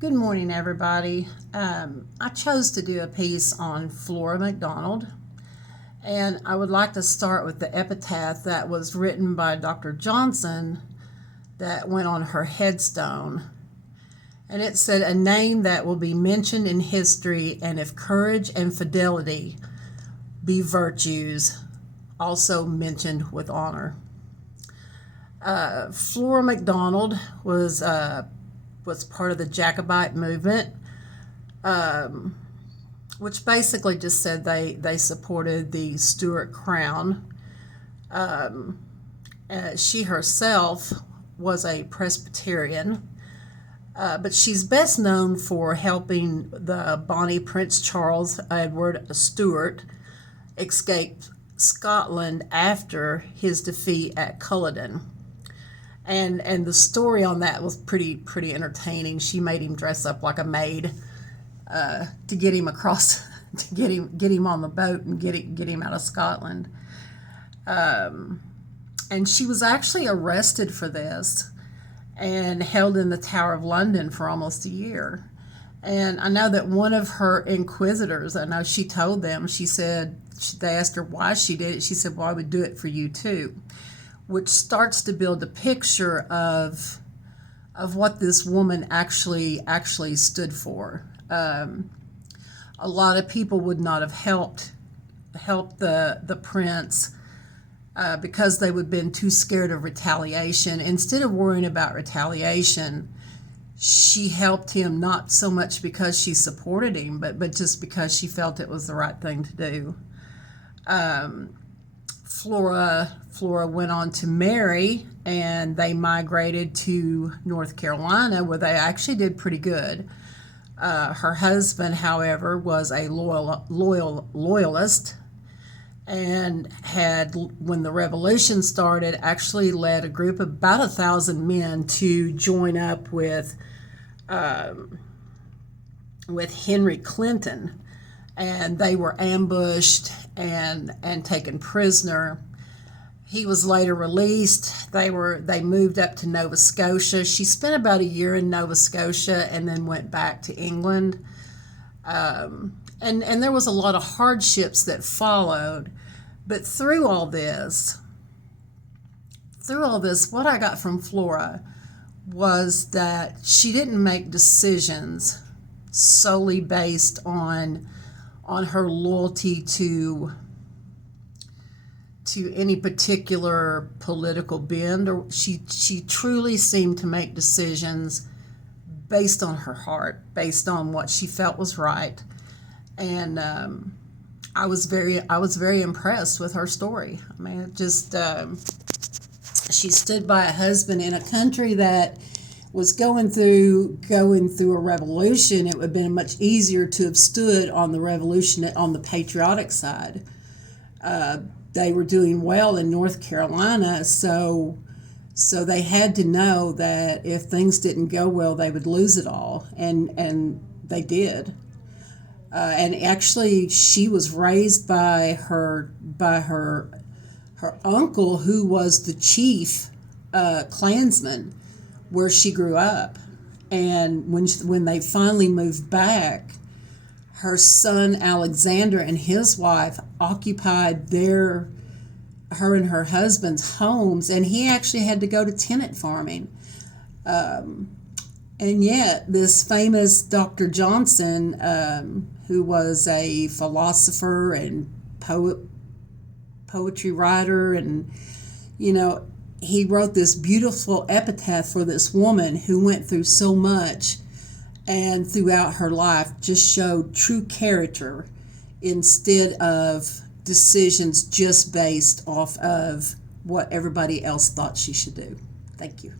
Good morning, everybody. I chose to do a piece on Flora McDonald, and I would like to start with the epitaph that was written by Dr. Johnson that went on her headstone. And it said, "A name that will be mentioned in history, and if courage and fidelity be virtues, also mentioned with honor." Flora McDonald was part of the Jacobite movement, which basically just said they supported the Stuart crown. She herself was a Presbyterian, but she's best known for helping the Bonnie Prince Charles Edward Stuart escape Scotland after his defeat at Culloden. And the story on that was pretty entertaining. She made him dress up like a maid to get him across, to get him on the boat and get him out of Scotland. And she was actually arrested for this and held in the Tower of London for almost a year. And I know that one of her inquisitors, I know she told them, she said, they asked her why she did it. She said, "Well, I would do it for you too," which starts to build a picture of what this woman actually stood for. A lot of people would not have helped the prince because they would have been too scared of retaliation. Instead of worrying about retaliation, she helped him not so much because she supported him, but just because she felt it was the right thing to do. Flora went on to marry, and they migrated to North Carolina, where they actually did pretty good. Her husband, however, was a loyalist, and had, when the revolution started, actually led a group of about 1,000 men to join up with Henry Clinton, and they were ambushed and taken prisoner. He was later released. They moved up to Nova Scotia. She spent about a year in Nova Scotia and then went back to England. And there was a lot of hardships that followed. But through all this, what I got from Flora was that she didn't make decisions solely based on her loyalty to any particular political bend, or she truly seemed to make decisions based on her heart, based on what she felt was right. And I was very impressed with her story. I mean, it just she stood by a husband in a country that was going through a revolution. It would have been much easier to have stood on the revolution, on the patriotic side. They were doing well in North Carolina, so they had to know that if things didn't go well, they would lose it all, and they did. And actually, she was raised by her uncle, who was the chief Klansman where she grew up. And when they finally moved back, her son Alexander and his wife occupied her and her husband's homes, and he actually had to go to tenant farming. And yet, this famous Dr. Johnson, who was a philosopher and poetry writer, and he wrote this beautiful epitaph for this woman who went through so much, and throughout her life just showed true character instead of decisions just based off of what everybody else thought she should do. Thank you.